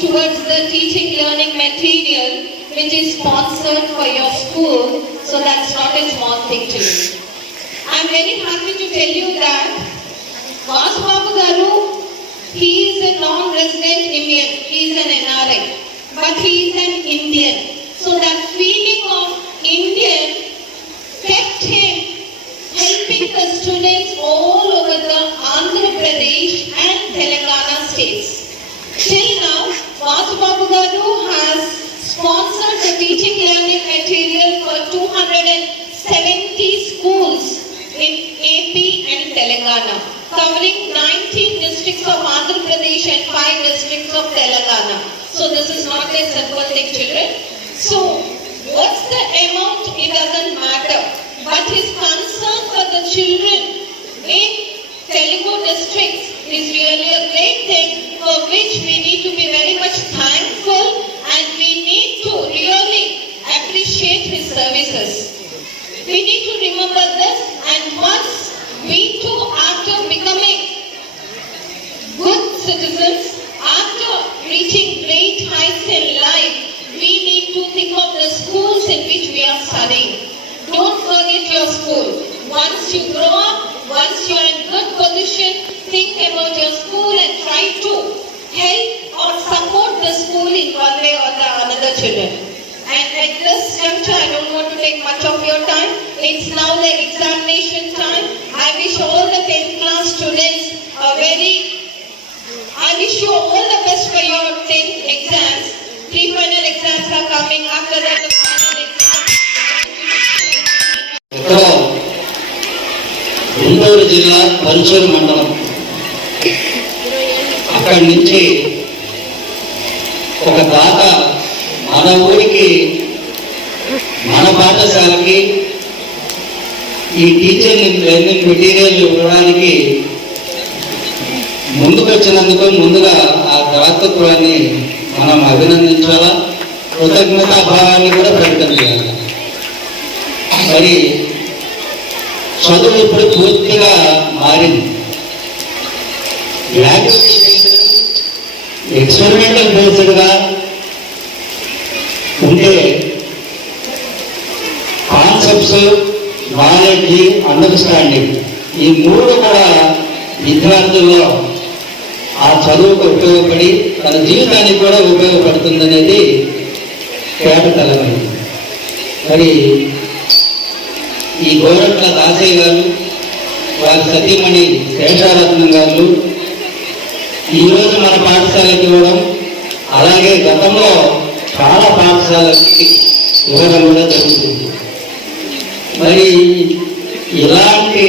towards the teaching learning material which is sponsored for your school, so that's not a small thing to you. I'm very happy to tell you that Vasu Babu Garu, he is a non-resident Indian, he is an NRI, but he is an Indian. So that feeling of Indian kept him helping the students all over the Andhra Pradesh and Telangana states. Till now, Vasu Babu Garu has sponsored the teaching learning material for 270 schools in AP and Telangana, covering 19 districts of Andhra Pradesh and 5 districts of Telangana. So this is not a simple thing, children. So what's the amount? It doesn't matter. But his concern for the children in Telugu districts is really a great thing, for which we need to be very much thankful and we need to really appreciate his services. We need to remember this, and once we too, after becoming good citizens, after reaching great heights in life, we need to think of the schools in which we are studying. Don't forget your school. Once you grow up, once you are in good position, think about your school and try to help or support the school in one way or the another, children. And at this juncture, I don't want to take much of your time. It's now the examination time. I wish all the 10th class students I wish you all the best for your 10th exams. Pre-final exams are coming. After that, the final exam. Guntur జిల్లా పరుచూరు మండలం, అక్కడి నుంచి ఒక దాత మన ఊరికి, మన పాఠశాలకి ఈ టీచర్ లెర్నింగ్ మెటీరియల్ ఇవ్వడానికి ముందుకు వచ్చినందుకు ముందుగా ఆ దాతత్వాన్ని మనం అభినందించాలా, కృతజ్ఞతాభావాన్ని కూడా ప్రకటించాలి. మరి చదువు ఇప్పుడు పూర్తిగా మారింది. ఎక్స్పెరిమెంటల్ బేస్డ్గా ఉంటే కాన్సెప్ట్స్, నాలెడ్జ్, అండర్స్టాండింగ్ ఈ మూడు కూడా విద్యార్థుల్లో ఆ చదువుకు ఉపయోగపడి తన జీవితానికి కూడా ఉపయోగపడుతుందనేది కేటతలమైంది. మరి ఈ గోరంట్ల దాసయ్య గారు, వారి సతీమణి శేషారత్నం గారు ఈరోజు మన పాఠశాలకి ఇవ్వడం, అలాగే గతంలో చాలా పాఠశాలకి ఇవ్వడం కూడా జరుగుతుంది. మరి ఇలాంటి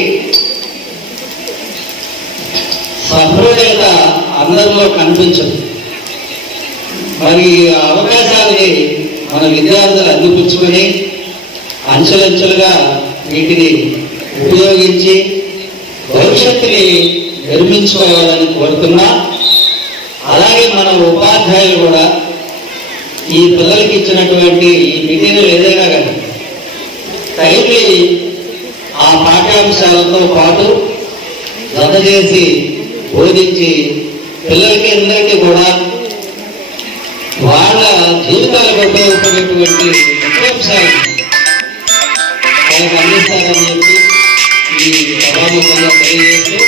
సహృదయత అందరిలో కనిపించదు. మరి అవకాశాలని మన విద్యార్థులు అందిపుచ్చుకొని అంచెలంచెలుగా వీటిని ఉపయోగించి భవిష్యత్తుని నిర్మించుకోవాలని కోరుతున్నా. అలాగే మన ఉపాధ్యాయులు కూడా ఈ పిల్లలకి ఇచ్చినటువంటి ఈ మెటీరియల్ ఏదైనా కానీ టైంలీ ఆ పాఠ్యాంశాలతో పాటు జత చేసి బోధించి పిల్లలకి అందరికీ కూడా వాళ్ళ జీవితాలకు ఉపయోగపడేటువంటి ముఖ్యాంశాలు వాళ్ళకి అందిస్తారని చెప్పి ఈ సభాముఖంగా తెలియజేస్తూ